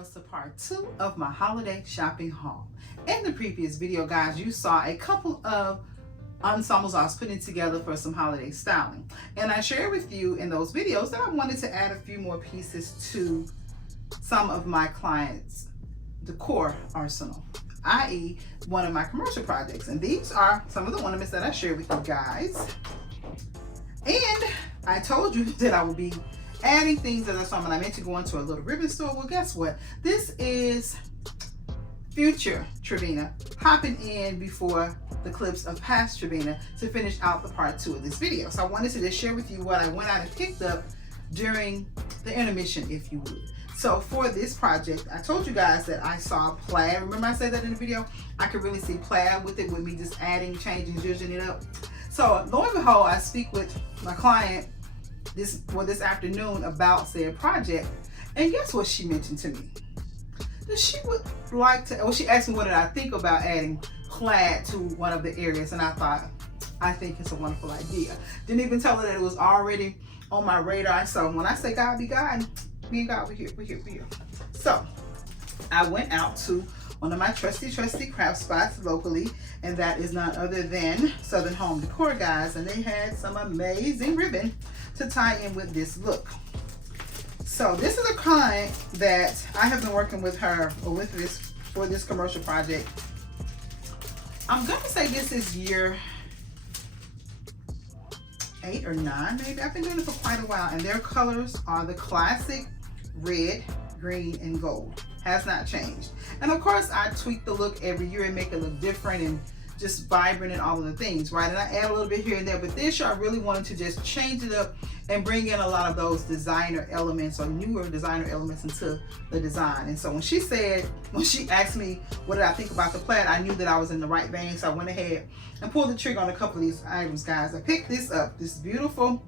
us to part 2 of my holiday shopping haul. In the previous video, guys, you saw a couple of ensembles I was putting together for some holiday styling. And I shared with you in those videos that I wanted to add a few more pieces to some of my clients' decor arsenal, i.e. one of my commercial projects. And these are some of the ornaments that I shared with you guys. And I told you that I would be adding things as I saw when I meant to go into a little ribbon store. Well, guess what? This is future Trevina hopping in before the clips of past Trevina to finish out the part 2 of this video. So I wanted to just share with you what I went out and picked up during the intermission, if you would. So for this project, I told you guys that I saw plaid. Remember I said that in the video? I could really see plaid with it, with me just adding, changing, zhuzhing it up. So lo and behold, I speak with my client this afternoon about said project, and guess what she mentioned to me? That she would like to, well, she asked me what did I think about adding plaid to one of the areas, and I thought, I think it's a wonderful idea. Didn't even tell her that it was already on my radar. So when I say God be God, me and God, we're here. So I went out to one of my trusty craft spots locally, and that is none other than Southern Home Decor, guys, and they had some amazing ribbon to tie in with this look. So this is a client that I have been working with her or with this for this commercial project. I'm gonna say this is year 8 or 9 maybe. I've been doing it for quite a while, and their colors are the classic red, green, and gold. Has not changed. And of course I tweak the look every year and make it look different and just vibrant and all of the things, right? And I add a little bit here and there, but this year I really wanted to just change it up and bring in a lot of those designer elements or newer designer elements into the design. And so when she asked me what did I think about the plaid, I knew that I was in the right vein. So I went ahead and pulled the trigger on a couple of these items, guys. I picked this up, this beautiful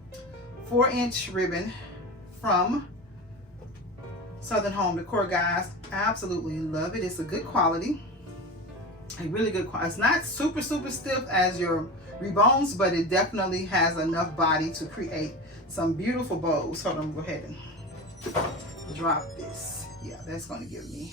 4-inch ribbon from Southern Home Decor, guys. I absolutely love it. It's a good quality. A really good quality. It's not super stiff as your rebones, but it definitely has enough body to create some beautiful bows. Hold on, I'm gonna go ahead and drop this. Yeah, that's gonna give me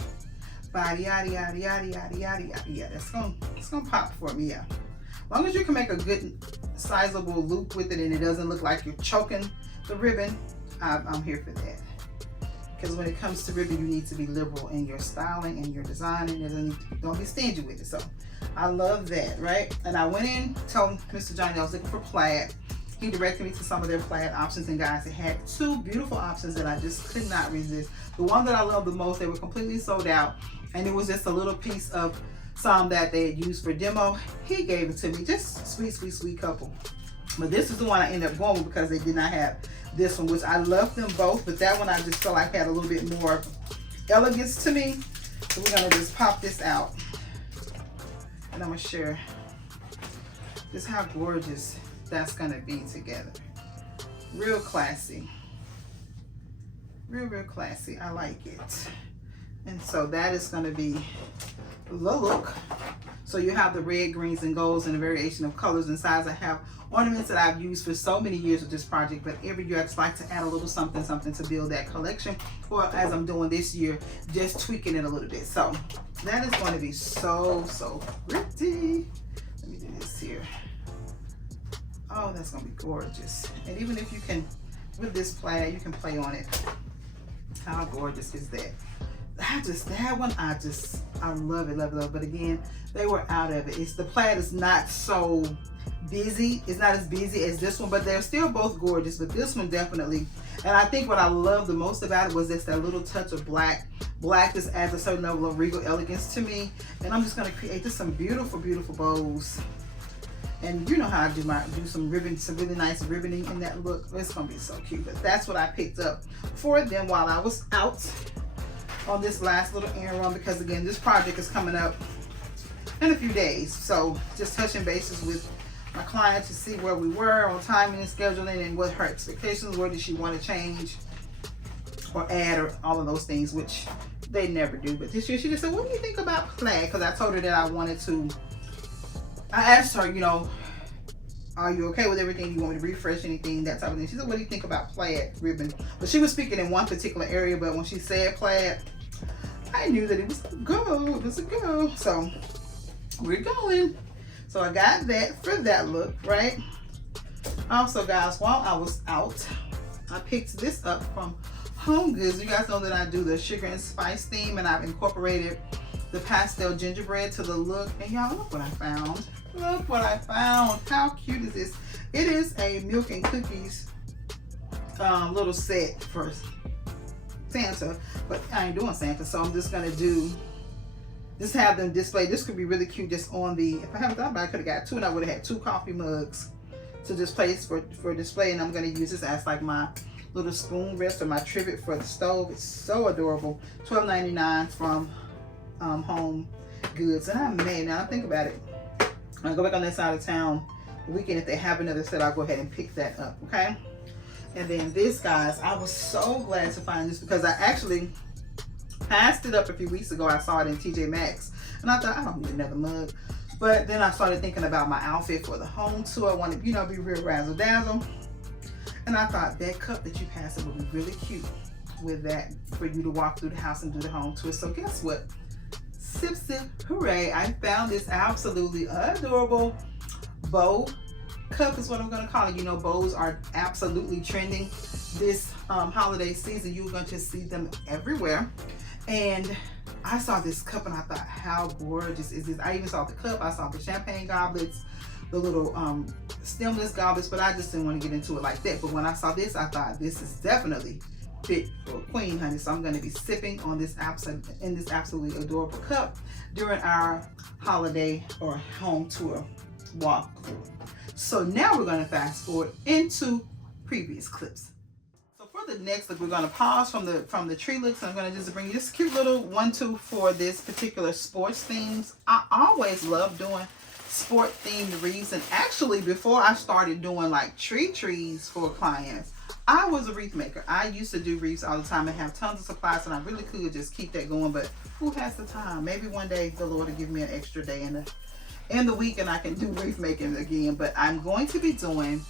body, yada. Yeah, it's gonna pop for me. Yeah, as long as you can make a good sizable loop with it and it doesn't look like you're choking the ribbon, I'm here for that. Because when it comes to ribbon, you need to be liberal in your styling and your designing, and don't be stingy with it. So I love that, right? And I went in, told Mr. Johnny I was looking for plaid. He directed me to some of their plaid options, and guys, it had 2 beautiful options that I just could not resist. The one that I love the most, they were completely sold out, and it was just a little piece of some that they had used for demo. He gave it to me, just sweet couple. But this is the one I ended up going with because they did not have this one, which I love them both, but that one I just felt like had a little bit more elegance to me. So we're gonna just pop this out, and I'm gonna share just how gorgeous that's gonna be together. Real classy, real classy. I like it. And so that is gonna be the look. So you have the red, greens, and golds and a variation of colors and size. I have ornaments that I've used for so many years with this project, but every year I just like to add a little something to build that collection, or as I'm doing this year, just tweaking it a little bit. So that is going to be so pretty. Let me do this here. Oh, that's going to be gorgeous. And even if you can, with this plaid, you can play on it. How gorgeous is that? That one, I love it. But again, they were out of it. The plaid is not so busy. It's not as busy as this one, but they're still both gorgeous. But this one definitely, and I think what I love the most about it was just that little touch of black. Black just adds a certain level of regal elegance to me. And I'm just gonna create just some beautiful bows. And you know how I do some ribbon, some really nice ribboning in that look. It's gonna be so cute. But that's what I picked up for them while I was out on this last little errand run, because again, this project is coming up in a few days. So just touching bases with my client to see where we were on timing and scheduling and what her expectations were. Did she want to change or add or all of those things, which they never do. But this year she just said, what do you think about plaid? Because I told her that I asked her, you know, are you okay with everything? You want me to refresh anything, that type of thing? She said, what do you think about plaid ribbon? But she was speaking in one particular area, but when she said plaid, I knew that it was a go. It was a go. So we're going. So I got that for that look, right? Also, guys, while I was out, I picked this up from Home Goods. You guys know that I do the sugar and spice theme, and I've incorporated the pastel gingerbread to the look. And y'all, look what I found. Look what I found. How cute is this? It is a milk and cookies little set for Santa, but I ain't doing Santa, so I'm just gonna just have them display. This could be really cute just on the, if I haven't thought about it, I could have got two, and I would have had 2 coffee mugs to just place for display. And I'm gonna use this as like my little spoon rest or my trivet for the stove. It's so adorable. $12.99 from Home Goods. And I'm mad now. Think about it. I'll go back on that side of town the weekend. If they have another set, I'll go ahead and pick that up. Okay. And then this, guys, I was so glad to find this because I actually passed it up a few weeks ago. I saw it in TJ Maxx, and I thought, I don't need another mug. But then I started thinking about my outfit for the home tour. I wanted, you know, be real razzle dazzle. And I thought that cup that you passed it would be really cute with that for you to walk through the house and do the home tour. So guess what? Sip, sip, hooray. I found this absolutely adorable bow cup is what I'm going to call it. You know, bows are absolutely trending this holiday season. You're going to see them everywhere. And I saw this cup and I thought, how gorgeous is this? I even saw the cup. I saw the champagne goblets, the little stemless goblets, but I just didn't want to get into it like that. But when I saw this, I thought this is definitely fit for a queen, honey. So I'm going to be sipping on this absolutely adorable cup during our holiday or home tour walkthrough. So now we're going to fast forward into previous clips. So for the next look, we're going to pause from the tree looks. I'm going to just bring you this cute little 1-2 for this particular sports themes. I always love doing sport themed wreaths, and actually before I started doing like trees for clients, I was a wreath maker. I used to do wreaths all the time and have tons of supplies, and I really could just keep that going, but who has the time? Maybe one day the Lord will give me an extra day in the week and I can do wreath making again. But I'm going to be doing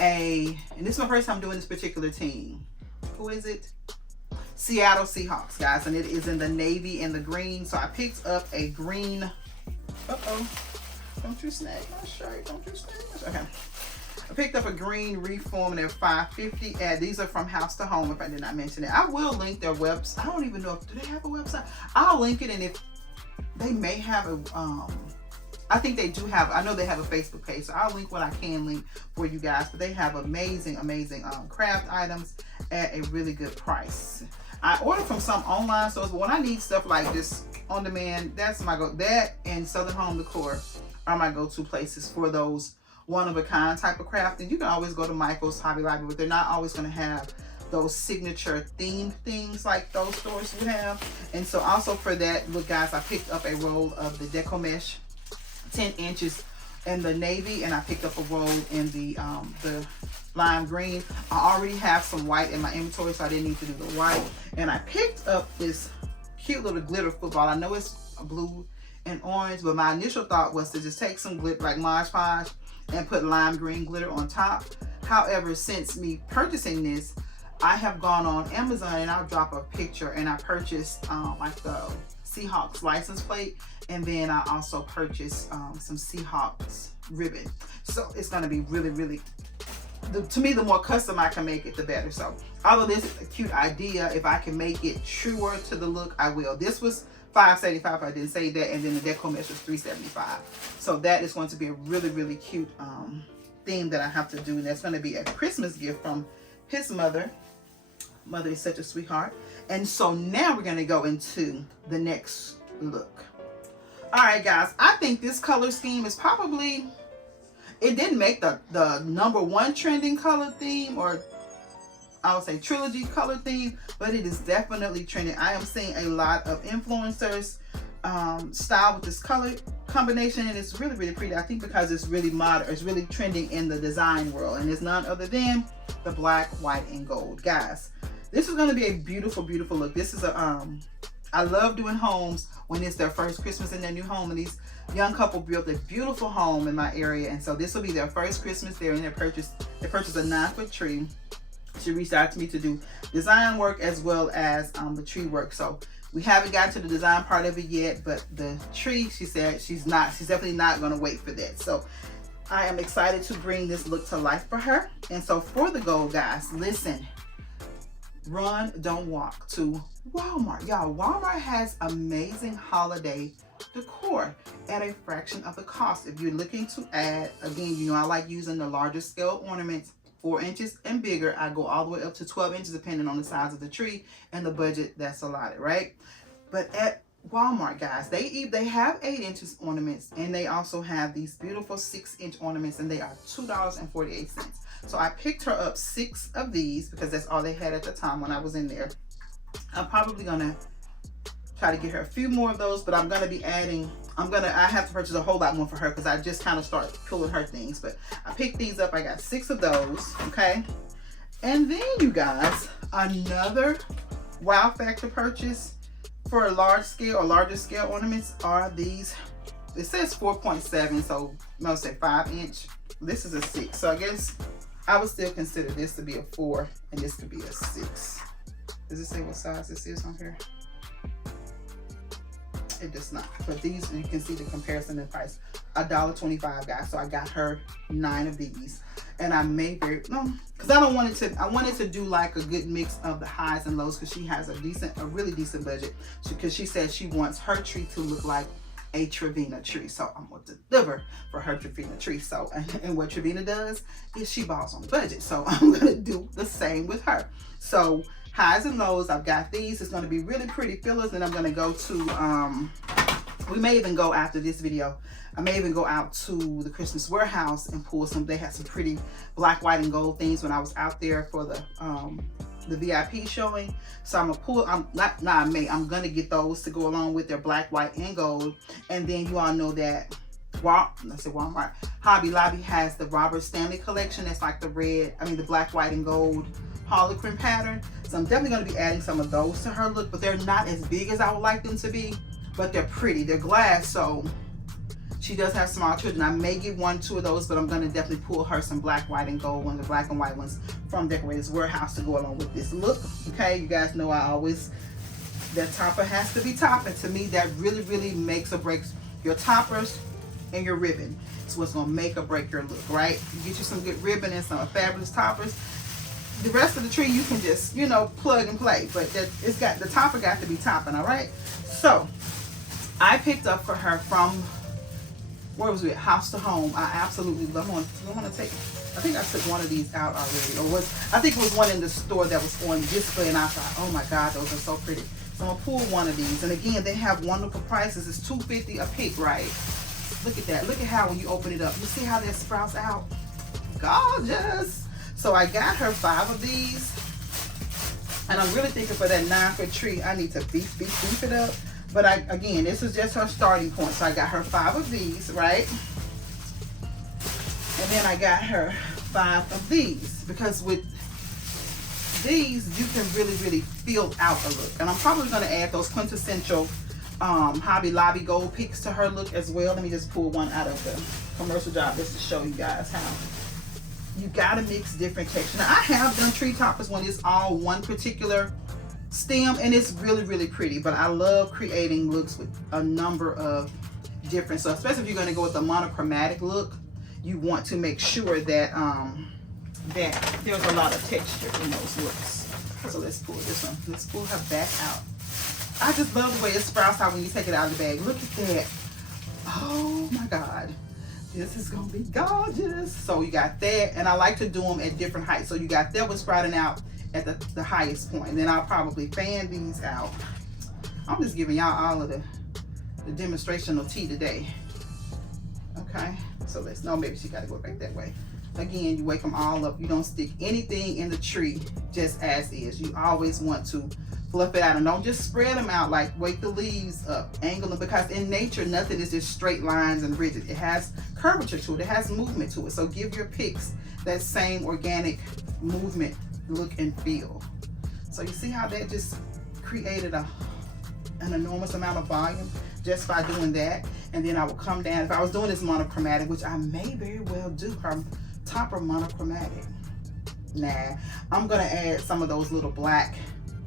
and this is my first time doing this particular team. Who is it? Seattle Seahawks, guys, and it is in the navy and the green. So I picked up a green, don't you snag my shirt, don't you snag my shirt. Okay. I picked up a green wreath form and they're $5.50, and these are from House to Home, if I did not mention it. I will link their website. I don't even know if, do they have a website? I'll link it, and if they may have a, I think they do have, I know they have a Facebook page, so I'll link what I can link for you guys. But they have amazing craft items at a really good price. I order from some online stores, but when I need stuff like this on demand, that's my go. That and Southern Home Decor are my go-to places for those one-of-a-kind type of craft. And you can always go to Michael's, Hobby Lobby, but they're not always going to have those signature themed things like those stores would have. And so also for that, look guys, I picked up a roll of the Deco Mesh 10 inches in the navy, and I picked up a roll in the lime green. I already have some white in my inventory, so I didn't need to do the white. And I picked up this cute little glitter football. I know it's blue and orange, but my initial thought was to just take some glitter like Mod Podge and put lime green glitter on top. However, since me purchasing this, I have gone on Amazon, and I'll drop a picture, and I purchased like the Seahawks license plate, and then I also purchased some Seahawks ribbon. So it's going to be really to me, the more custom I can make it, the better. So although this is a cute idea, if I can make it truer to the look, I will. This was $5.75 if I didn't say that, and then the Deco Mesh was $3.75. So that is going to be a really cute theme that I have to do, and that's going to be a Christmas gift from his mother. Mother is such a sweetheart. And so now we're going to go into the next look. All right, guys, I think this color scheme is probably, it didn't make the #1 trending color theme, or I would say trilogy color theme, but it is definitely trending. I am seeing a lot of influencers style with this color combination, and it's really pretty. I think because it's really modern, it's really trending in the design world, and it's none other than the black, white, and gold. Guys, this is going to be a beautiful look. This is a I love doing homes when it's their first Christmas in their new home, and these young couple built a beautiful home in my area, and so this will be their first Christmas there, and they purchased a 9-foot tree. She reached out to me to do design work as well as the tree work. So We haven't got to the design part of it yet, but the tree, she said she's definitely not gonna wait for that. So I am excited to bring this look to life for her. And so for the gold, guys, listen, run, don't walk to Walmart. Y'all, Walmart has amazing holiday decor at a fraction of the cost. If you're looking to add, again, you know, I like using the larger scale ornaments, 4 inches and bigger. I go all the way up to 12 inches depending on the size of the tree and the budget that's allotted, right? But at Walmart, guys, they have 8 inches ornaments, and they also have these beautiful 6-inch ornaments, and they are $2.48. So I picked her up 6 of these because that's all they had at the time when I was in there. I'm probably gonna try to get her a few more of those, but I'm gonna be adding, I have to purchase a whole lot more for her because I just kind of start pulling her things. But I picked these up. I got 6 of those, okay? And then, you guys, another wow factor purchase for a large scale or larger scale ornaments are these. It says 4.7, so I'll say 5-inch. This is a 6, so I guess I would still consider this to be a 4 and this to be a 6. Does it say what size this is on here? It does not. But these, you can see the comparison in price. $1.25, guys. So I got her 9 of these, and I may because I wanted to do like a good mix of the highs and lows, because she has a really decent budget. Because she said she wants her tree to look like a Trevina tree. So I'm going to deliver for her Trevina tree. So, and what Trevina does is she balls on the budget. So I'm going to do the same with her. So highs and lows, I've got these. It's going to be really pretty fillers, and I'm going to go to, we may even go after this video, I may even go out to the Christmas warehouse and pull some. They had some pretty black, white, and gold things when I was out there for the VIP showing. So I'm gonna pull, I'm gonna get those to go along with their black, white, and gold. And then you all know that Walmart, Hobby Lobby has the Robert Stanley collection. That's like the black, white, and gold harlequin pattern. So I'm definitely going to be adding some of those to her look, but they're not as big as I would like them to be, but they're pretty. They're glass, so she does have small children. I may get 1, 2 of those, but I'm going to definitely pull her some black, white, and gold ones, the black and white ones from Decorators Warehouse to go along with this look. Okay, you guys know that topper has to be topping. To me, that really, really makes or breaks your toppers and your ribbon. It's what's going to make or break your look, right? You get you some good ribbon and some fabulous toppers. The rest of the tree you can just, you know, plug and play, but the topper got to be topping, all right? So I picked up for her from, where was we at? House to Home. I absolutely love one. I think I took one of these out already, I think it was one in the store that was on display, and I thought, oh my God, those are so pretty. So I'm gonna pull one of these, and again, they have wonderful prices. It's $2.50 a pick, right? Look at that. Look at how when you open it up, you see how that sprouts out? Gorgeous. So I got her 5 of these, and I'm really thinking for that 9-foot tree, I need to beef it up. But again, this is just her starting point. So I got her 5 of these, right? And then I got her 5 of these, because with these, you can really, really fill out a look. And I'm probably going to add those quintessential Hobby Lobby gold picks to her look as well. Let me just pull one out of the commercial job just to show you guys how you gotta mix different texture. Now I have done tree toppers when it's all one particular stem, and it's really, really pretty, but I love creating looks with a number of different, so especially if you're going to go with a monochromatic look, you want to make sure that that there's a lot of texture in those looks. So let's pull this one. Let's pull her back out. I just love the way it sprouts out when you take it out of the bag. Look at that. Oh my God. This is gonna be gorgeous. So you got that, and I like to do them at different heights. So you got that one sprouting out at the highest point. And then I'll probably fan these out. I'm just giving y'all all of the demonstrational tea today. Okay, so let's know, maybe she gotta go back that way. Again, you wake them all up. You don't stick anything in the tree just as is. You always want to fluff it out, and don't just spread them out, like wake the leaves up, angle them, because in nature nothing is just straight lines and rigid. It has curvature to it, it has movement to it. So give your picks that same organic movement, look, and feel. So you see how that just created an enormous amount of volume just by doing that. And then I will come down, if I was doing this monochromatic, which I may very well do, her topper monochromatic. I'm gonna add some of those little black,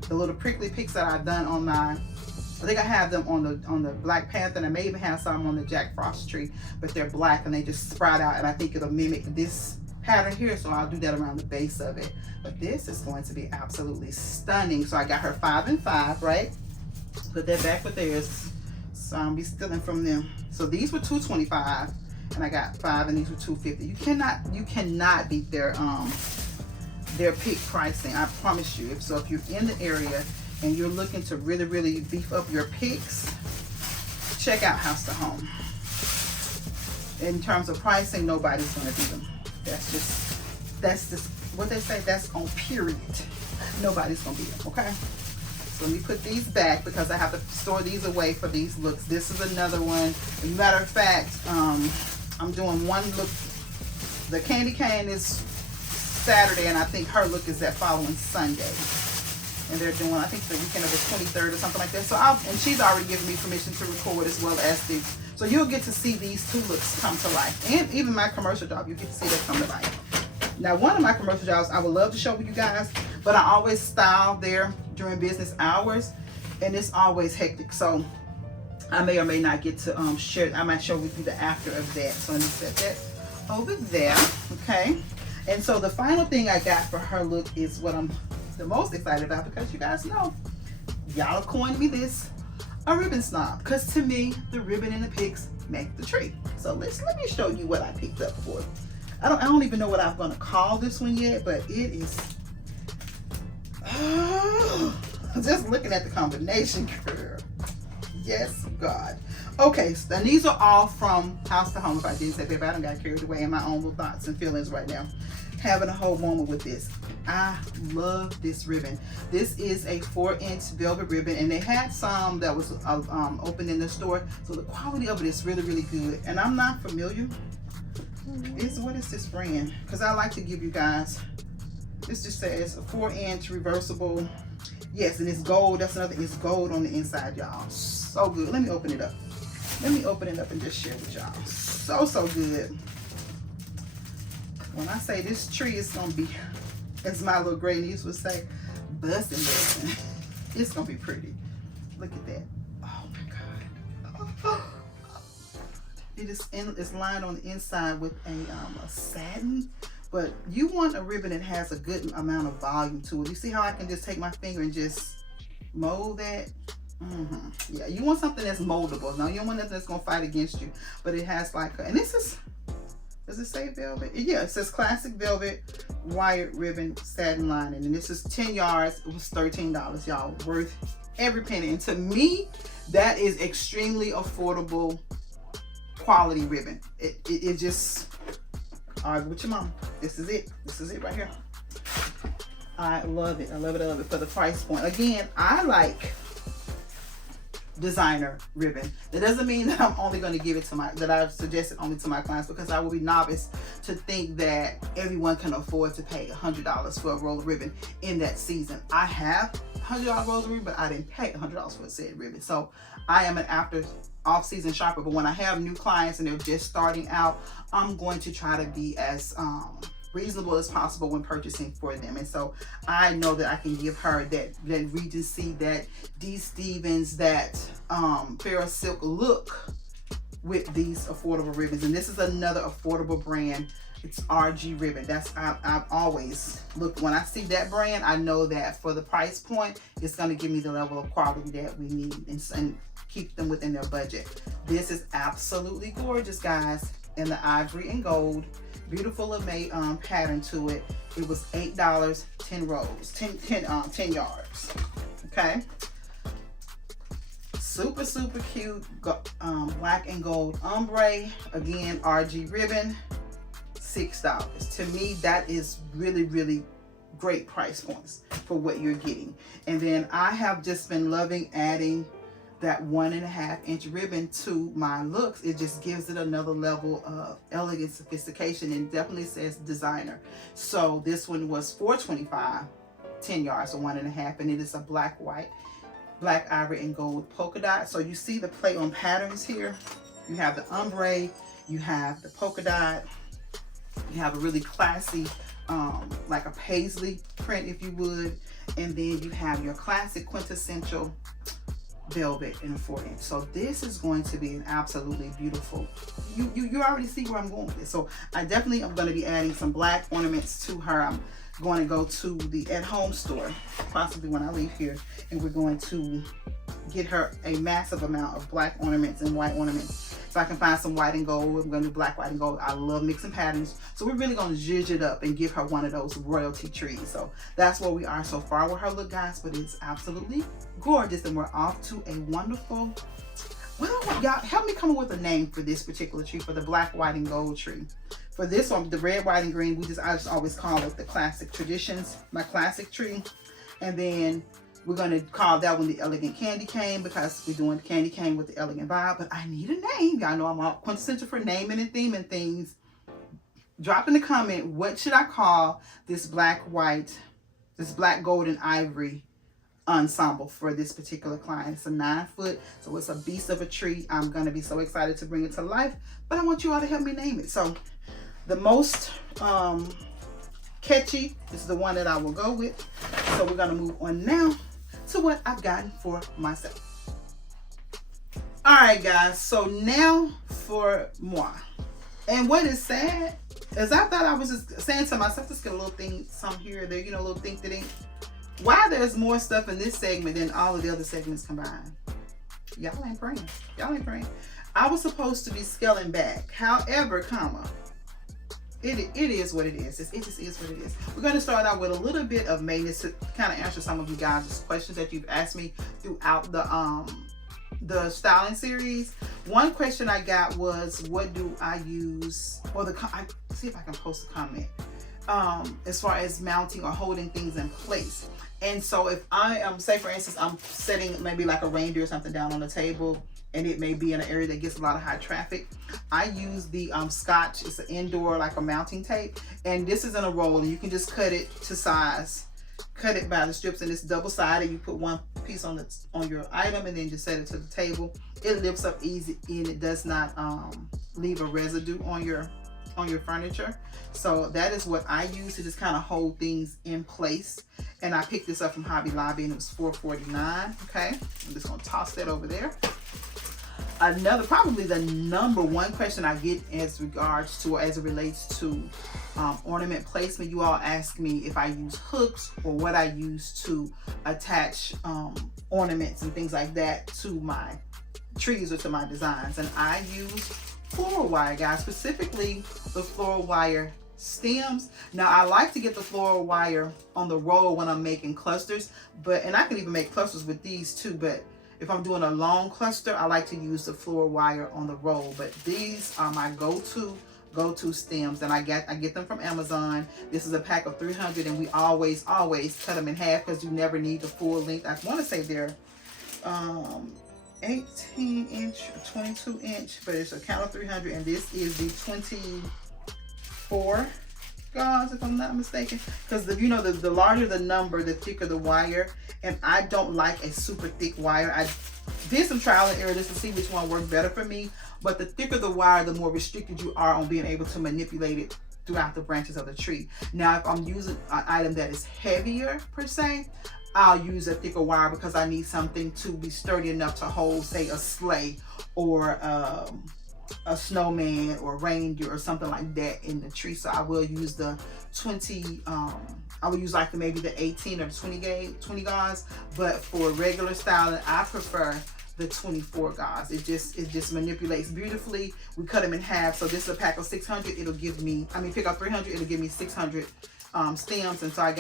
the little prickly picks that I've done on my I think I have them on the Black Panther, and I may even have some on the Jack Frost tree, but they're black and they just sprout out, and I think it'll mimic this pattern here, so I'll do that around the base of it. But this is going to be absolutely stunning. So I got her 5 and 5, right? Put that back with theirs, so I'll be stealing from them. So these were $225, and I got 5, and these were $250. You cannot beat their pick pricing. I promise you. So if you're in the area and you're looking to really beef up your picks, check out House to Home. In terms of pricing, nobody's gonna beat them. That's just what they say. That's on period. Nobody's gonna beat them. Okay. So let me put these back because I have to store these away for these looks. This is another one. As a matter of fact, I'm doing one look. The candy cane is Saturday, and I think her look is that following Sunday. And they're doing, I think, the weekend of the 23rd or something like that. So and she's already given me permission to record as well as these. So you'll get to see these two looks come to life. And even my commercial job, you get to see that come to life. Now, one of my commercial jobs I would love to show you guys, but I always style there during business hours, and it's always hectic. So I may or may not get to share. I might share with you the after of that. So let me set that over there. Okay. And so the final thing I got for her look is what I'm the most excited about, because you guys know, y'all coined me this, a ribbon snob, because to me, the ribbon and the picks make the tree. So let me show you what I picked up for it. I don't even know what I'm gonna call this one yet, but it is, just looking at the combination, girl. Yes, God. Okay, so and these are all from House to Home. If I didn't say, baby, I done got carried away in my own little thoughts and feelings right now. Having a whole moment with this. I love this ribbon. This is a 4-inch velvet ribbon, and they had some that was open in the store. So the quality of it is really good. And I'm not familiar. What is this brand? Because I like to give you guys. This just says a 4-inch reversible. Yes, and it's gold. That's another. It's gold on the inside, y'all. So good. Let me open it up. Let me open it up and just share with y'all. So good. When I say this tree is gonna be, as my little gray niece would say, bustin'. It's gonna be pretty. Look at that. Oh my God. It's lined on the inside with a satin, but you want a ribbon that has a good amount of volume to it. You see how I can just take my finger and just mold that? Yeah, you want something that's moldable. No, you don't want nothing that's gonna fight against you, but it has like and this is, does it say velvet? Yeah, it says classic velvet wired ribbon satin lining, and this is 10 yards. It was $13, y'all. Worth every penny. And to me, that is extremely affordable quality ribbon. It just, all right, with your mom. This is it. This is it right here. I love it. I love it for the price point. Again, I like designer ribbon. That doesn't mean that I'm only going to give it to that I've suggested only to my clients, because I will be novice to think that everyone can afford to pay $100 for a roll of ribbon in that season. I have $100 rolls of ribbon, but I didn't pay $100 for a said ribbon. So I am an off-season shopper, but when I have new clients and they're just starting out, I'm going to try to be as reasonable as possible when purchasing for them. And so I know that I can give her that Regency, that D. Stevens, that Farrah Silk look with these affordable ribbons. And this is another affordable brand. It's RG Ribbon. That's I've always looked, when I see that brand, I know that for the price point, it's going to give me the level of quality that we need and keep them within their budget. This is absolutely gorgeous, guys, in the ivory and gold. Beautiful LeMay pattern to it. It was $8, 10 rolls, 10 yards. Okay. Super cute black and gold ombre. Again, RG ribbon, $6. To me, that is really great price points for what you're getting. And then I have just been loving adding that 1.5-inch ribbon to my looks. It just gives it another level of elegant sophistication, and definitely says designer. So this one was $4.25, 10 yards or 1.5, and it is a black ivory and gold polka dot. So you see the play on patterns here. You have the ombre, you have the polka dot, you have a really classy like a paisley print, if you would, and then you have your classic quintessential velvet in a 4-inch. So this is going to be an absolutely beautiful, you already see where I'm going with this. So I definitely am going to be adding some black ornaments to her. I'm going to go to the at-home store possibly when I leave here, and we're going to get her a massive amount of black ornaments and white ornaments. So I can find some white and gold. We're going to do black, white, and gold. I love mixing patterns. So we're really going to zhuzh it up and give her one of those royalty trees. So that's where we are so far with her look, guys. But it's absolutely gorgeous. And we're off to a wonderful, well, y'all help me come up with a name for this particular tree, for the black, white, and gold tree. For this one, the red, white, and green, I just always call it the classic traditions, my classic tree. And then we're going to call that one the elegant candy cane, because we're doing candy cane with the elegant vibe. But I need a name. Y'all know I'm all quintessential for naming and theming things. Drop in the comment, what should I call this black, white, this black, gold, and ivory ensemble for this particular client? It's a 9-foot, so it's a beast of a tree. I'm going to be so excited to bring it to life, but I want you all to help me name it. So the most catchy is the one that I will go with. So we're going to move on now to what I've gotten for myself. All right, guys, so now for moi. And what is sad is I thought I was just saying to myself, just get a little thing, some here or there, you know, a little thing that ain't. Why there's more stuff in this segment than all of the other segments combined? Y'all ain't praying. Y'all ain't praying. I was supposed to be scaling back. However, it is what it is. It just is what it is. We're going to start out with a little bit of maintenance to kind of answer some of you guys' questions that you've asked me throughout the styling series. One question I got was, what do I use, or see if I can post a comment, as far as mounting or holding things in place. And so if I am, say for instance, I'm setting maybe like a reindeer or something down on the table, and it may be in an area that gets a lot of high traffic, I use the Scotch. It's an indoor, like a mounting tape, and this is in a roll, and you can just cut it to size, cut it by the strips, and it's double-sided. You put one piece on your item, and then just set it to the table. It lifts up easy, and it does not leave a residue on your furniture. So that is what I use to just kind of hold things in place. And I picked this up from Hobby Lobby, and it was $4.49. Okay, I'm just gonna toss that over there. Another, probably the number one question I get as it relates to ornament placement, you all ask me if I use hooks or what I use to attach ornaments and things like that to my trees or to my designs. And I use floral wire, guys, specifically the floral wire stems. Now I like to get the floral wire on the roll when I'm making clusters, and I can even make clusters with these too, but if I'm doing a long cluster, I like to use the floral wire on the roll. But these are my go-to stems, and I get them from Amazon. This is a pack of 300, and we always cut them in half because you never need the full length. I want to say they're 18-inch or 22-inch, but it's a count of 300, and this is the 24 gauze, if I'm not mistaken, because the larger the number, the thicker the wire, and I don't like a super thick wire. I did some trial and error just to see which one worked better for me, but the thicker the wire, the more restricted you are on being able to manipulate it throughout the branches of the tree. Now, if I'm using an item that is heavier per se, I'll use a thicker wire because I need something to be sturdy enough to hold, say, a sleigh or a snowman or reindeer or something like that in the tree. So I will use the 20, I will use like maybe the 18 or 20 gauze, but for regular styling, I prefer the 24 gauze. It just manipulates beautifully. We cut them in half. So this is a pack of 600. It'll give me, pick up 300, it'll give me 600 stems. And so I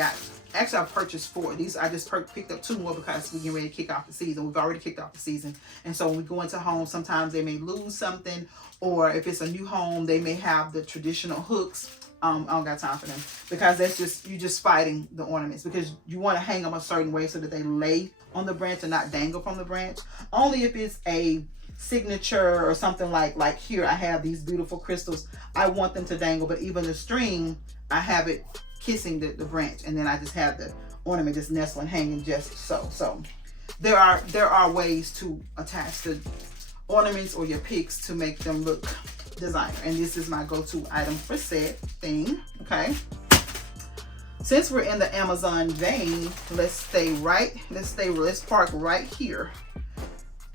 purchased 4 of these. I just picked up 2 more because we're getting ready to kick off the season. We've already kicked off the season. And so when we go into homes, sometimes they may lose something, or if it's a new home, they may have the traditional hooks. I don't got time for them, because you're just fighting the ornaments, because you want to hang them a certain way so that they lay on the branch and not dangle from the branch. Only if it's a signature or something like here, I have these beautiful crystals. I want them to dangle, but even the string, I have it kissing the branch, and then I just have the ornament just nestling, hanging just so. So there are ways to attach the ornaments or your picks to make them look designer, and this is my go-to item for said thing. Okay, since we're in the Amazon vein, let's park right here.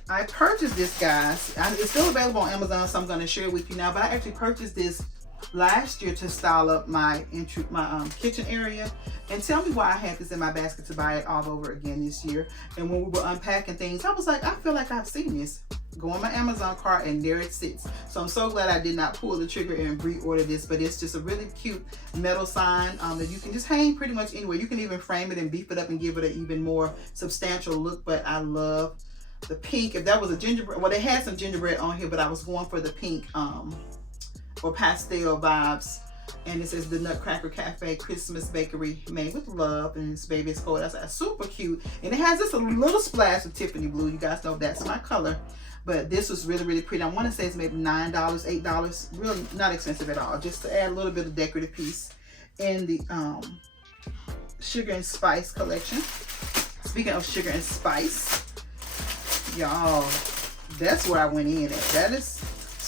I purchased this, guys. It's still available on Amazon, so I'm going to share it with you now. But I actually purchased this last year to style up my kitchen area. And tell me why I had this in my basket to buy it all over again this year. And when we were unpacking things, I was like, I feel like I've seen this. Go on my Amazon cart, and there it sits. So I'm so glad I did not pull the trigger and re-order this. But it's just a really cute metal sign that you can just hang pretty much anywhere. You can even frame it and beef it up and give it an even more substantial look. But I love the pink. If that was a gingerbread, well, they had some gingerbread on here, but I was going for the pink or pastel vibes. And it says the Nutcracker Cafe Christmas Bakery, made with love, and it's baby, it's cold. That's super cute. And it has just a little splash of Tiffany blue. You guys know that's my color. But this was really, really pretty. I want to say it's maybe $9, $8. Really not expensive at all. Just to add a little bit of decorative piece in the Sugar and Spice collection. Speaking of Sugar and Spice, y'all, that's where I went in at. That is,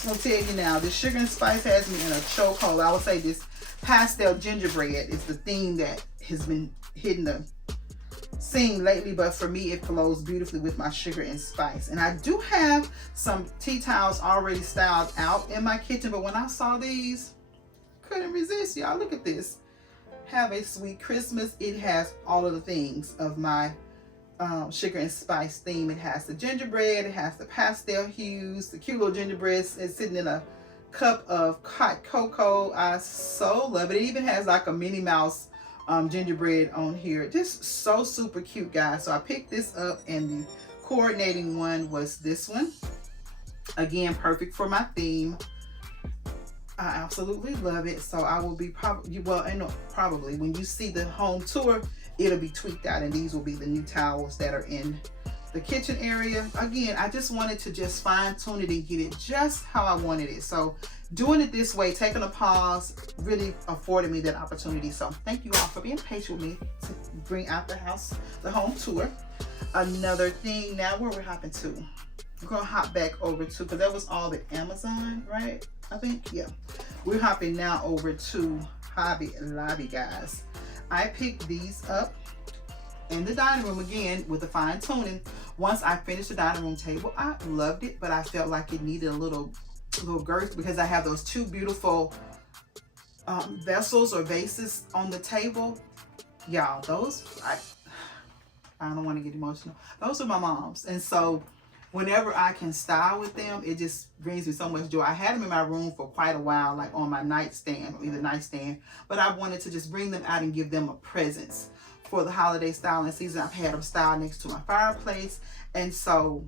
I'm going to tell you now, this Sugar and Spice has me in a chokehold. I would say this pastel gingerbread is the theme that has been hitting the scene lately, but for me it flows beautifully with my Sugar and Spice. And I do have some tea towels already styled out in my kitchen, but when I saw these, couldn't resist, y'all. Look at this. Have a sweet Christmas. It has all of the things of my Sugar and Spice theme. It has the gingerbread, it has the pastel hues, the cute little gingerbread is sitting in a cup of hot cocoa. I so love it. It even has like a Minnie Mouse gingerbread on here. Just so super cute, guys. So I picked this up, and the coordinating one was this one. Again, perfect for my theme. I absolutely love it. So I will be probably, well, I know probably when you see the home tour, it'll be tweaked out, and these will be the new towels that are in the kitchen area. Again, I just wanted to just fine tune it and get it just how I wanted it. So doing it this way, taking a pause, really afforded me that opportunity. So thank you all for being patient with me to bring out the home tour. Another thing now, where we're hopping to, we're gonna hop back over to, because that was all at Amazon, right? I think, yeah. We're hopping now over to Hobby Lobby, guys. I picked these up in the dining room again with the fine tuning. Once I finished the dining room table, I loved it, but I felt like it needed a little girth, because I have those two beautiful vessels or vases on the table. Y'all, those, I don't want to get emotional. Those are my mom's, and so whenever I can style with them, it just brings me so much joy. I had them in my room for quite a while, like on my nightstand or either nightstand, but I wanted to just bring them out and give them a presence for the holiday styling season. I've had them styled next to my fireplace, and so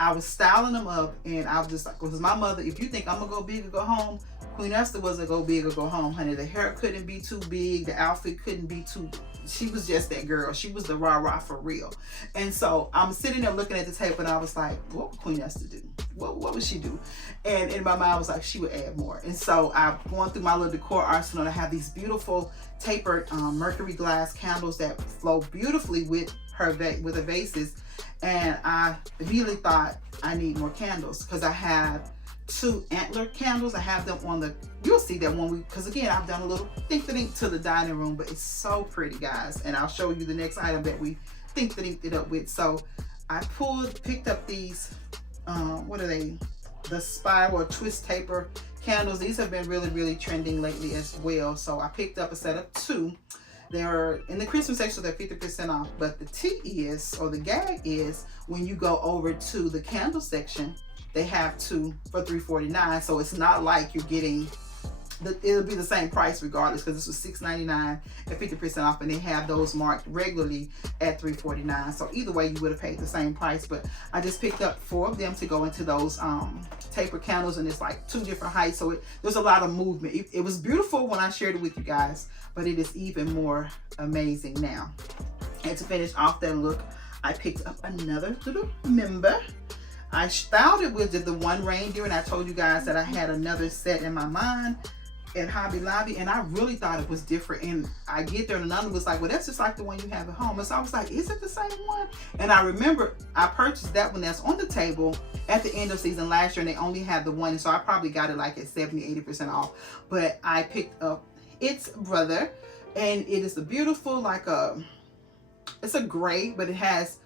I was styling them up, and I was just like, because my mother, if you think I'm gonna go big or go home, Queen Esther was a go big or go home, honey. The hair couldn't be too big, the outfit couldn't be too, she was just that girl. She was the rah-rah for real. And so I'm sitting there looking at the tape, and I was like, what would Queen Esther do? What would she do? And in my mind, I was like, she would add more. And so I'm going through my little decor arsenal, and I have these beautiful tapered mercury glass candles that flow beautifully with with the vases. And I immediately thought, I need more candles, because I have 2 antler candles. I have them on the, you'll see that when because again, I've done a little think to the dining room, but it's so pretty, guys. And I'll show you the next item that we think it up with. So I picked up these, what are they? The spiral or twist taper candles. These have been really, really trending lately as well. So I picked up a set of 2. They're in the Christmas section, they're 50% off. But the tea is, or the gag is, when you go over to the candle section, they have 2 for $3.49. So it's not like you're getting, it'll be the same price regardless, because this was $6.99 at 50% off, and they have those marked regularly at $3.49. So either way, you would have paid the same price. But I just picked up 4 of them to go into those taper candles, and it's like 2 different heights. So there's a lot of movement. It was beautiful when I shared it with you guys, but it is even more amazing now. And to finish off that look, I picked up another little member. I styled it with the one reindeer, and I told you guys that I had another set in my mind at Hobby Lobby, and I really thought it was different. And I get there, and another was like, well, that's just like the one you have at home. And so I was like, is it the same one? And I remember I purchased that one that's on the table at the end of season last year, and they only had the one, and so I probably got it like at 70-80% off. But I picked up its brother, and it is a beautiful, like it's a gray, but it has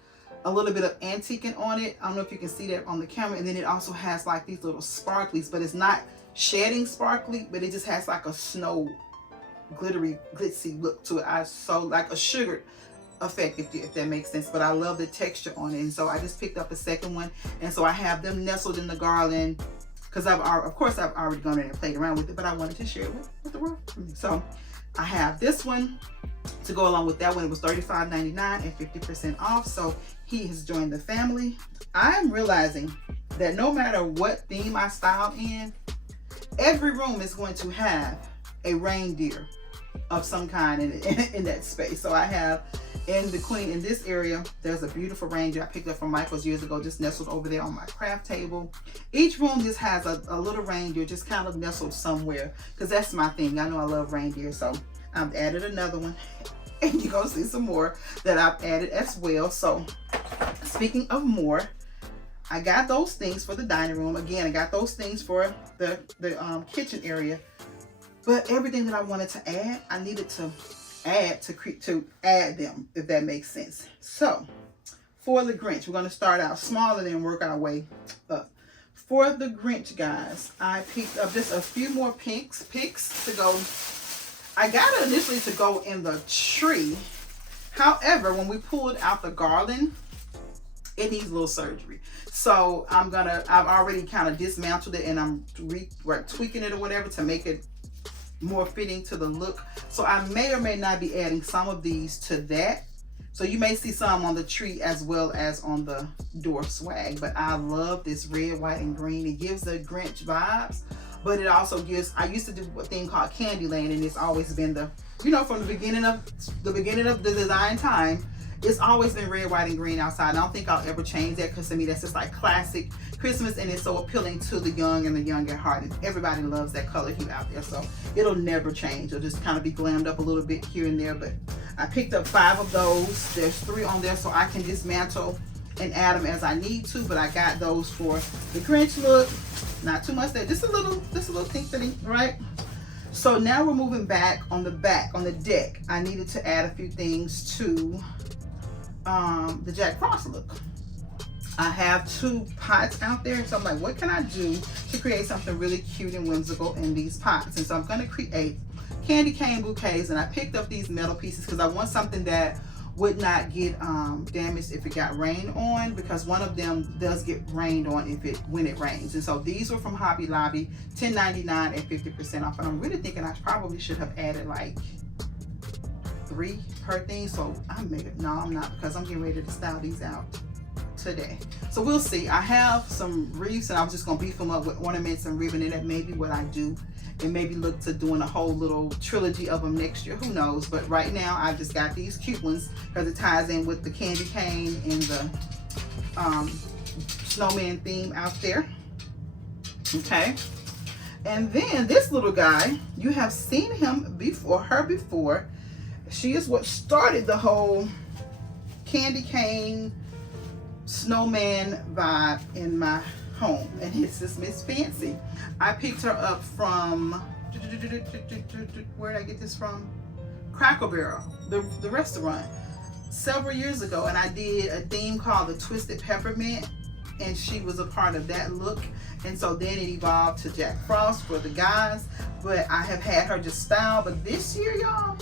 a little bit of antiquing on it. I don't know if you can see that on the camera. And then it also has like these little sparklies, but it's not shedding sparkly, but it just has like a snow glittery, glitzy look to it. I so like a sugared effect, if that makes sense. But I love the texture on it, and so I just picked up a second one, and so I have them nestled in the garland because of course I've already gone in and played around with it, but I wanted to share it with the world. So I have this one to go along with that one. It was $35.99 and 50% off, so he has joined the family. I'm realizing that no matter what theme I style in, every room is going to have a reindeer of some kind in that space. So I have in this area, there's a beautiful reindeer I picked up from Michael's years ago, just nestled over there on my craft table. Each room just has a little reindeer just kind of nestled somewhere, because that's my thing. I know I love reindeer, so I've added another one, and you're gonna see some more that I've added as well. So speaking of more, I got those things for the dining room. Again, I got those things for the kitchen area. But everything that I wanted to add, I needed to add them, if that makes sense. So for the Grinch, we're going to start out small and then work our way up. For the Grinch, guys, I picked up just a few more picks to go. I got it initially to go in the tree. However, when we pulled out the garland, it needs a little surgery. So I've already kind of dismantled it, and I'm tweaking it or whatever to make it more fitting to the look. So I may or may not be adding some of these to that. So you may see some on the tree as well as on the door swag. But I love this red, white, and green. It gives the Grinch vibes, but it also gives, I used to do a thing called Candyland, and it's always been from the beginning of the design time, it's always been red, white, and green outside. And I don't think I'll ever change that, because to me that's just like classic Christmas, and it's so appealing to the young and the young at heart, and everybody loves that color hue out there, so it'll never change. It'll just kind of be glammed up a little bit here and there. But I picked up 5 of those. There's 3 on there, so I can dismantle and add them as I need to. But I got those for the Grinch look. Not too much there, just a little thing, right? So now we're moving back on the deck. I needed to add a few things to the Jack Frost look. I have 2 pots out there, so I'm like, what can I do to create something really cute and whimsical in these pots? And so I'm going to create candy cane bouquets, and I picked up these metal pieces because I want something that would not get damaged if it got rained on, because one of them does get rained on when it rains. And so these were from Hobby Lobby, $10.99 and 50% off. And I'm really thinking I probably should have added like 3 per thing. So I'm not, because I'm getting ready to style these out today. So we'll see. I have some wreaths, and I was just gonna beef them up with ornaments and ribbon, and that may be what I do, and maybe look to doing a whole little trilogy of them next year. Who knows? But right now I just got these cute ones because it ties in with the candy cane and the snowman theme out there. Okay. And then this little guy, you have seen her before. She is what started the whole candy cane snowman vibe in my home, and it's this Miss Fancy. I picked her up from, where did I get this from? Cracker Barrel, the restaurant, several years ago, and I did a theme called the Twisted Peppermint, and she was a part of that look. And so then it evolved to Jack Frost for the guys, but I have had her just style. But this year, y'all,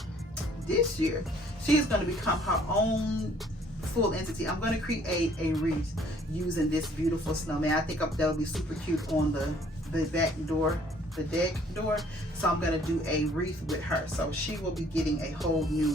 she is going to become her own full entity. I'm going to create a wreath using this beautiful snowman. I think that'll be super cute on the back door, the deck door. So I'm going to do a wreath with her. So she will be getting a whole new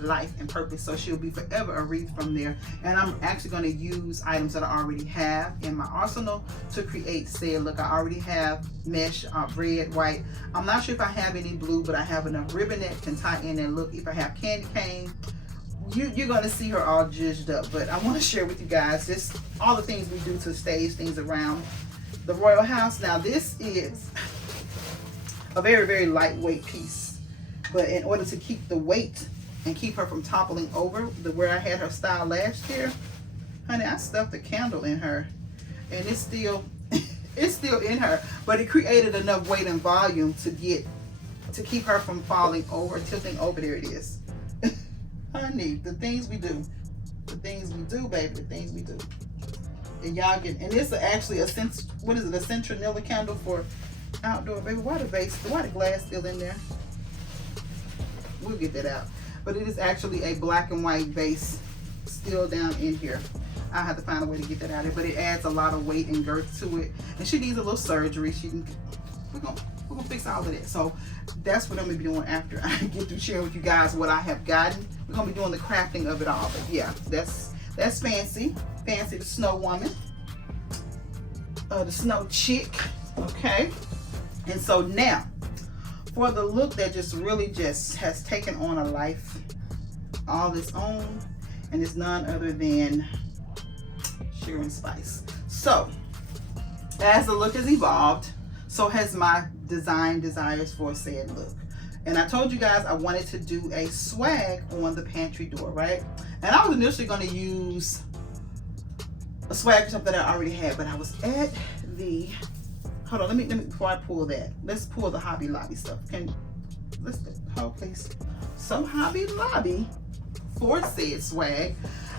life and purpose. So she'll be forever a wreath from there. And I'm actually going to use items that I already have in my arsenal to create said look. I already have mesh, red, white. I'm not sure if I have any blue, but I have enough ribbon that can tie in and look. If I have candy cane, you're going to see her all judged up. But I want to share with you guys just all the things we do to stage things around the royal house. Now this is a very, very lightweight piece, but in order to keep the weight and keep her from toppling over where I had her style last year, honey, I stuffed a candle in her, and it's still in her, but it created enough weight and volume to keep her from falling over, tilting over. There it is. Honey, the things we do. things we do, baby, the things we do. And y'all get, and this is actually a what is it, a centronilla candle for outdoor, baby. Why the glass still in there? We'll get that out. But it is actually a black and white base still down in here. I have to find a way to get that out of here, but it adds a lot of weight and girth to it. And she needs a little surgery. We're gonna fix all of that. So that's what I'm gonna be doing after I get through sharing with you guys what I have gotten. We're gonna be doing the crafting of it all. But yeah, that's fancy. Fancy the snow woman. The snow chick. Okay. And so now, for the look that just really just has taken on a life all its own, and it's none other than Sugar and Spice. So, as the look has evolved, so has my design desires for said look. And I told you guys I wanted to do a swag on the pantry door, right? And I was initially going to use a swag or something that I already had, but I was at the, hold on, let me before I pull that, let's pull the Hobby Lobby stuff. Let's hold please. So Hobby Lobby, for said swag,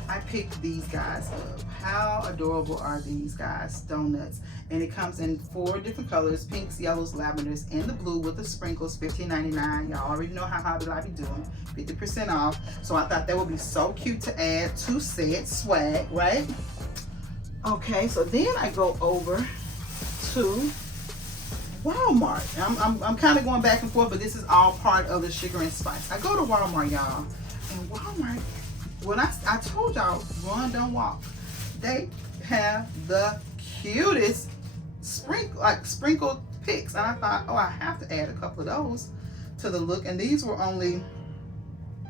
I picked these guys up. How adorable are these guys? Donuts. And it comes in 4 different colors: pinks, yellows, lavenders, and the blue with the sprinkles. $15.99. Y'all already know how Hobby Lobby doing. 50% off. So I thought that would be so cute to add to said swag, right? Okay, so then I go over to Walmart. I'm kind of going back and forth, but this is all part of the Sugar and Spice. I go to Walmart, y'all, and Walmart, when I told y'all, run, don't walk. They have the cutest sprinkled picks, and I thought, oh, I have to add a couple of those to the look. And these were only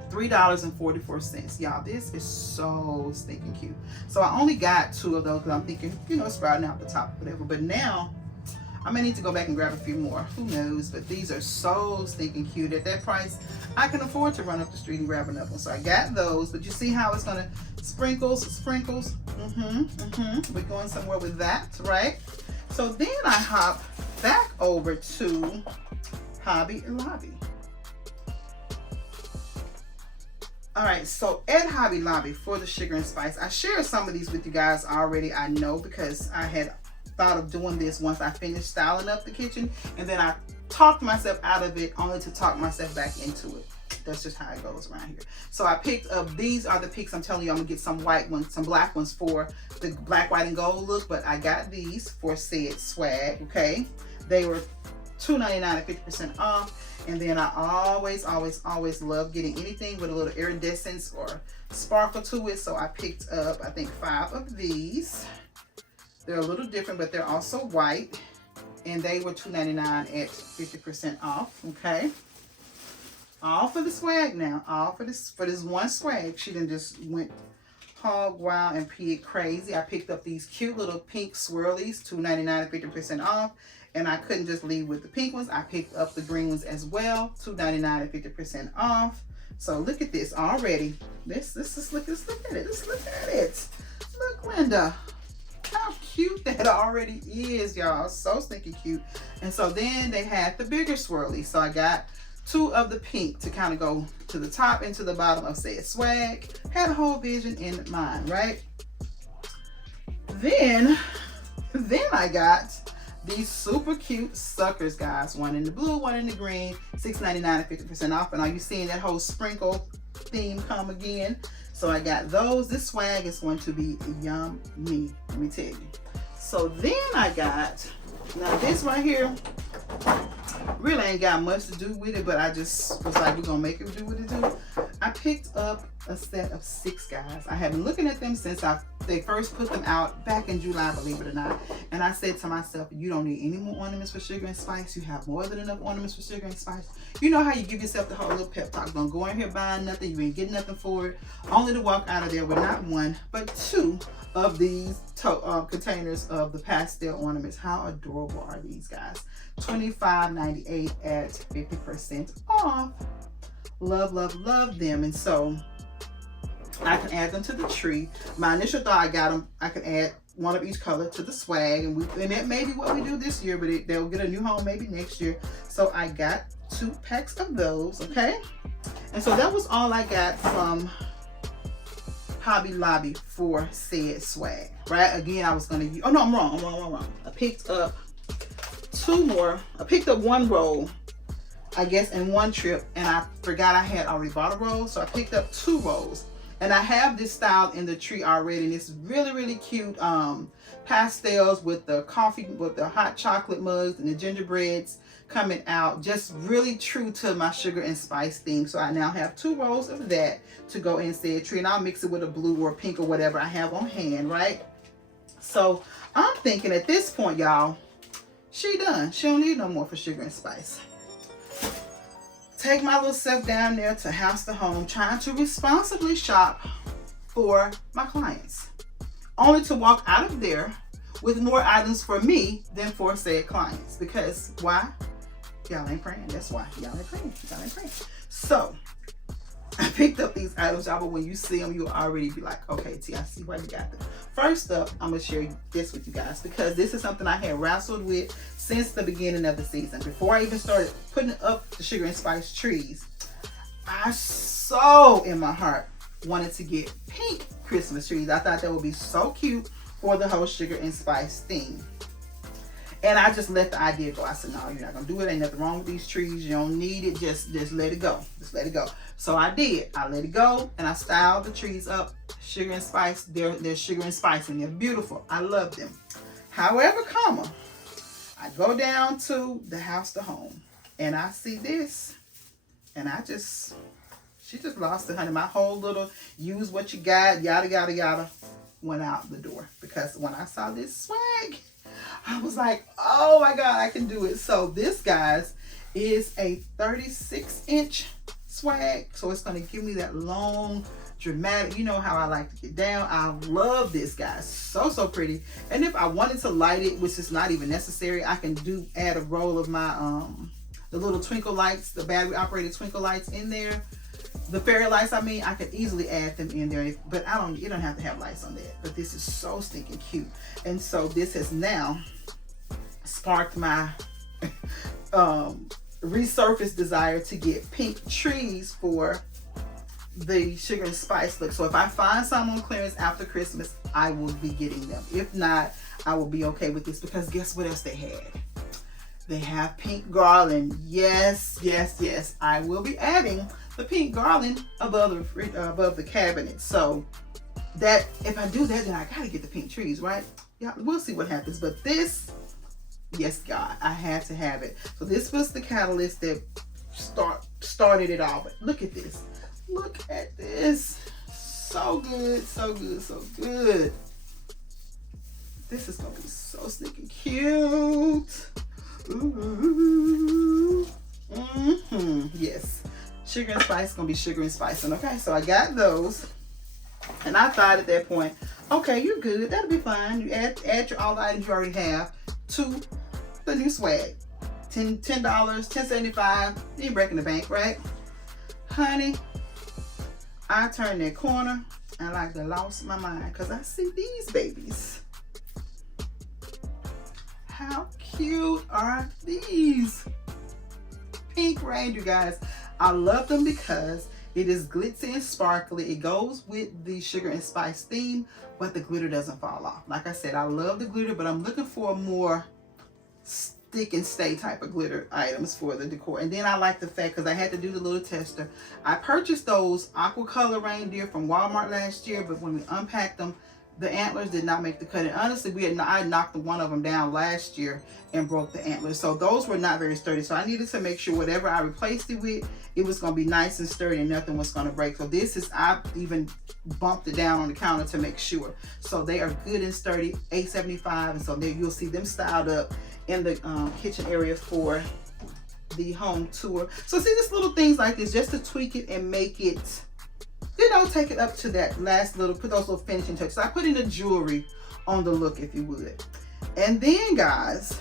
$3.44. Y'all, this is so stinking cute. So I only got 2 of those because I'm thinking, you know, sprouting out the top, whatever. But now I may need to go back and grab a few more. Who knows? But these are so stinking cute. At that price, I can afford to run up the street and grab another one. So I got those. But you see how it's gonna sprinkles. We're going somewhere with that, right? So then I hop back over to Hobby Lobby. All right, so at Hobby Lobby for the Sugar and Spice, I shared some of these with you guys already, I know, because I had thought of doing this once I finished styling up the kitchen, and then I talked myself out of it only to talk myself back into it. That's just how it goes around here. So I picked up, these are the picks. I'm telling you, I'm gonna get some white ones, some black ones for the black, white, and gold look, but I got these for said swag, okay? They were $2.99 at 50% off. And then I always love getting anything with a little iridescence or sparkle to it. So I picked up, I think, 5 of these. They're a little different, but they're also white. And they were $2.99 at 50% off, okay? All for the swag now. All for this one swag. She done just went hog wild and pig crazy. I picked up these cute little pink swirlies, $2.99 at 50% off. And I couldn't just leave with the pink ones. I picked up the green ones as well, $2.99 at 50% off. So look at this already. Let's look at it. Let's look at it. Look, Linda, how cute that already is, y'all. So stinking cute. And so then they had the bigger swirly. So I got 2 of the pink to kind of go to the top and to the bottom of said swag. Had a whole vision in mind, right? Then I got these super cute suckers, guys. One in the blue, one in the green, $6.99 at 50% off. And are you seeing that whole sprinkle theme come again? So I got those. This swag is going to be yummy, let me tell you. So then I got, now this right here, really ain't got much to do with it, but I just was like, we're gonna make it do what it do. I picked up a set of 6, guys. I have been looking at them since they first put them out back in July, believe it or not. And I said to myself, you don't need any more ornaments for Sugar and Spice. You have more than enough ornaments for Sugar and Spice. You know how you give yourself the whole little pep talk. Don't go in here buying nothing. You ain't getting nothing for it. Only to walk out of there with not 1, but 2 of these containers of the pastel ornaments. How adorable are these, guys? $25.98 at 50% off. Love, love, love them. And so I can add them to the tree. My initial thought, I got them, I can add 1 of each color to the swag, and that may be what we do this year, but they'll get a new home maybe next year. So I got 2 packs of those, okay? And so that was all I got from Hobby Lobby for said swag, right? Again, I was gonna use, oh no, I'm wrong. I picked up two more. I picked up one roll, I guess, in one trip, and I forgot I had already bought a roll, so I picked up two rolls. And I have this style in the tree already, and it's really, really cute. Pastels with the coffee, with the hot chocolate mugs and the gingerbreads coming out, just really true to my sugar and spice theme. So I now have two rolls of that to go in said tree, and I'll mix it with a blue or pink or whatever I have on hand, right? So I'm thinking at this point, y'all, she done. She don't need no more for sugar and spice. Take my little self down there to House to Home, trying to responsibly shop for my clients, only to walk out of there with more items for me than for said clients. Because why? Y'all ain't praying. That's why. Y'all ain't praying. Y'all ain't praying. So I picked up these items, y'all, but when you see them, you'll already be like, okay, T, I see why you got them. First up, I'm going to share this with you guys, because this is something I had wrestled with since the beginning of the season. Before I even started putting up the sugar and spice trees, I so in my heart wanted to get pink Christmas trees. I thought that would be so cute for the whole sugar and spice theme. And I just let the idea go. I said, no, you're not going to do it. Ain't nothing wrong with these trees. You don't need it. Just let it go. Just let it go. So I did. I let it go, and I styled the trees up. Sugar and spice. They're sugar and spice, and they're beautiful. I love them. However, I go down to the House to Home, and I see this, and she just lost it, honey. My whole little use what you got, yada, yada, yada, went out the door. Because when I saw this swag, I was like, oh my God, I can do it. So this, guys, is a 36-inch swag. So it's going to give me that long, dramatic, you know how I like to get down. I love this, guys. So, so pretty. And if I wanted to light it, which is not even necessary, I can add a roll of my, the little twinkle lights, the battery operated twinkle lights in there. The fairy lights, I mean, I could easily add them in there, but you don't have to have lights on that. But this is so stinking cute. And so this has now sparked my resurfaced desire to get pink trees for the sugar and spice look. So if I find some on clearance after Christmas, I will be getting them. If not, I will be okay with this, because guess what else they had? They have pink garland. Yes, yes, yes. I will be adding the pink garland above the cabinet. So that if I do that, then I gotta get the pink trees, right? Yeah, we'll see what happens. But this, yes, God, I had to have it. So this was the catalyst that started it all. But look at this. Look at this. So good, so good, so good. This is gonna be so sneaking cute. Ooh. Yes. Sugar and spice gonna be sugar and spice. And okay, so I got those, and I thought at that point, okay, you're good. That'll be fine. You add all the items you already have to the new swag. $10, $10.75. You ain't breaking the bank, right? Honey, I turned that corner and like I lost my mind, because I see these babies. How cute are these? Pink rain, you guys. I love them because it is glitzy and sparkly. It goes with the sugar and spice theme, but the glitter doesn't fall off. Like I said, I love the glitter, but I'm looking for a more stick and stay type of glitter items for the decor. And then I like the fact, because I had to do the little tester, I purchased those aqua color reindeer from Walmart last year, but when we unpacked them, the antlers did not make the cut. And honestly, I knocked one of them down last year and broke the antlers. So those were not very sturdy. So I needed to make sure whatever I replaced it with, it was going to be nice and sturdy and nothing was going to break. So I even bumped it down on the counter to make sure. So they are good and sturdy, $8.75. And so there you'll see them styled up in the kitchen area for the home tour. So see, just little things like this just to tweak it and make it, you know, take it up to that last little, put those little finishing touches. So I put in the jewelry on the look, if you would. And then, guys,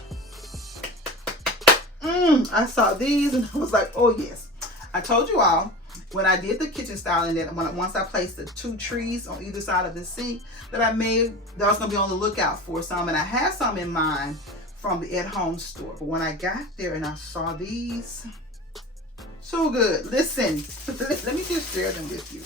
I saw these and I was like, oh yes. I told you all when I did the kitchen styling that once I placed the two trees on either side of the sink that I was gonna be on the lookout for some, and I had some in mind from the at-home store. But when I got there and I saw these, so good. Listen, let me just share them with you.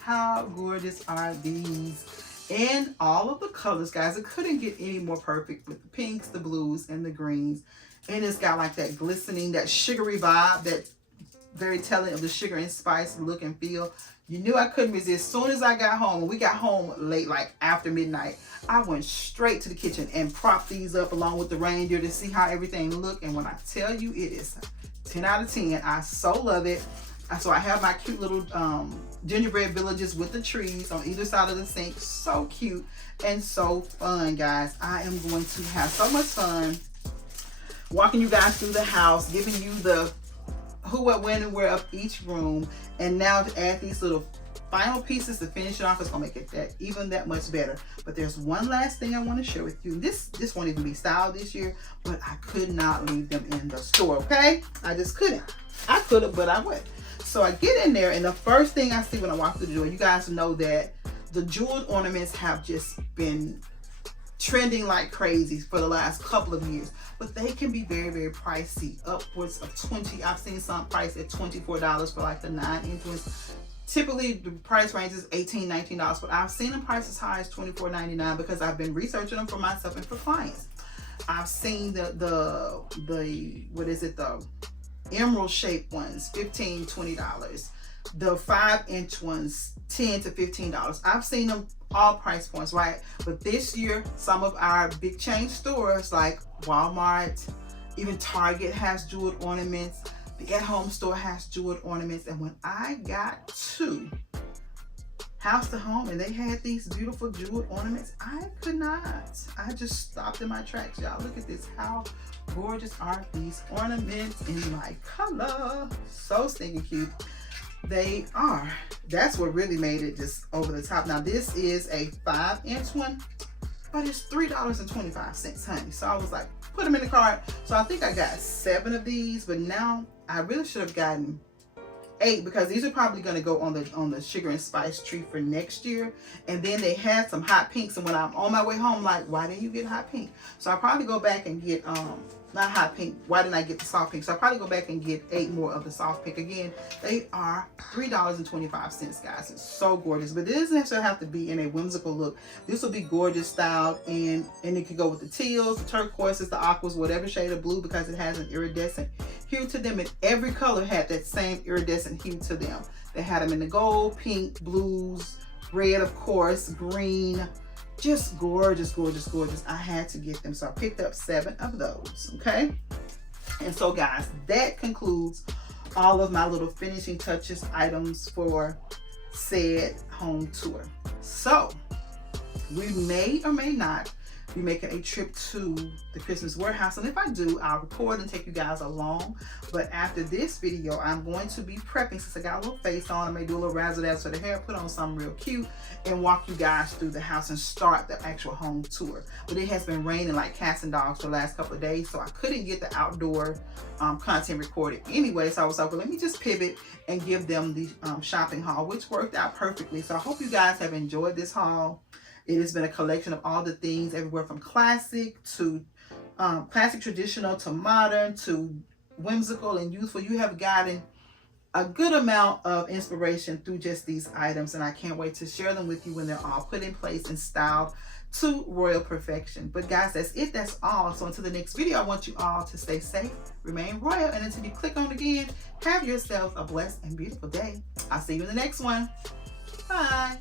How gorgeous are these? And all of the colors, guys, it couldn't get any more perfect with the pinks, the blues, and the greens. And it's got like that glistening, that sugary vibe, that very telling of the sugar and spice look and feel. You knew I couldn't resist. As soon as I got home, when we got home late, like after midnight, I went straight to the kitchen and propped these up along with the reindeer to see how everything looked. And when I tell you, it is 10 out of 10. I so love it. So I have my cute little gingerbread villages with the trees on either side of the sink. So cute and so fun, guys. I am going to have so much fun walking you guys through the house, giving you the who, what, when, and where of each room. And now to add these little final pieces to finish it off, it's gonna make it that much better. But there's one last thing I want to share with you. This won't even be styled this year, but I could not leave them in the store, okay? I just couldn't. I could have, but I wouldn't. So I get in there, and the first thing I see when I walk through the door, you guys know that the jeweled ornaments have just been trending like crazy for the last couple of years, but they can be very, very pricey, upwards of 20. I've seen some priced at $24 for like the 9-inch ones. Typically the price range is $18, $19, but I've seen them priced as high as $24.99 because I've been researching them for myself and for clients. I've seen the what is it, the emerald shaped ones, $15, $20. The 5-inch ones, $10 to $15. I've seen them all price points, right? But this year, some of our big chain stores like Walmart, even Target has jeweled ornaments. The At Home store has jeweled ornaments. And when I got to House to Home and they had these beautiful jeweled ornaments, I could not. I just stopped in my tracks, y'all. Look at this. How gorgeous are these ornaments in my color? So stinking cute. They are. That's what really made it just over the top. Now this is a 5-inch one, but it's $3.25, honey. So I was like, put them in the cart. So I think I got 7 of these, but now I really should have gotten 8 because these are probably going to go on the sugar and spice tree for next year. And then they had some hot pinks, and when I'm on my way home, I'm like, why didn't you get hot pink? So I'll probably go back and get not hot pink. Why didn't I get the soft pink? So I'll probably go back and get 8 more of the soft pink. Again, they are $3.25, guys. It's so gorgeous, but it doesn't necessarily have to be in a whimsical look. This will be gorgeous styled, and it could go with the teals, the turquoises, the aquas, whatever shade of blue, because it has an iridescent hue to them, and every color had that same iridescent hue to them. They had them in the gold, pink, blues, red, of course, green. Just gorgeous, gorgeous, gorgeous. I had to get them, so I picked up 7 of those, okay? And so, guys, that concludes all of my little finishing touches items for said home tour. So, we may or may not be making a trip to the Christmas warehouse, and if I do, I'll record and take you guys along. But after this video, I'm going to be prepping. Since I got a little face on, I may do a little razzle dazzle for the hair, put on something real cute, and walk you guys through the house and start the actual home tour. But it has been raining like cats and dogs for the last couple of days, so I couldn't get the outdoor content recorded anyway. So I was like, well, let me just pivot and give them the shopping haul, which worked out perfectly. So I hope you guys have enjoyed this haul. It has been a collection of all the things, everywhere from classic to classic traditional to modern to whimsical and youthful. You have gotten a good amount of inspiration through just these items, and I can't wait to share them with you when they're all put in place and styled to royal perfection. But guys, that's it. That's all. So until the next video, I want you all to stay safe, remain royal, and until you click on again, have yourself a blessed and beautiful day. I'll see you in the next one. Bye.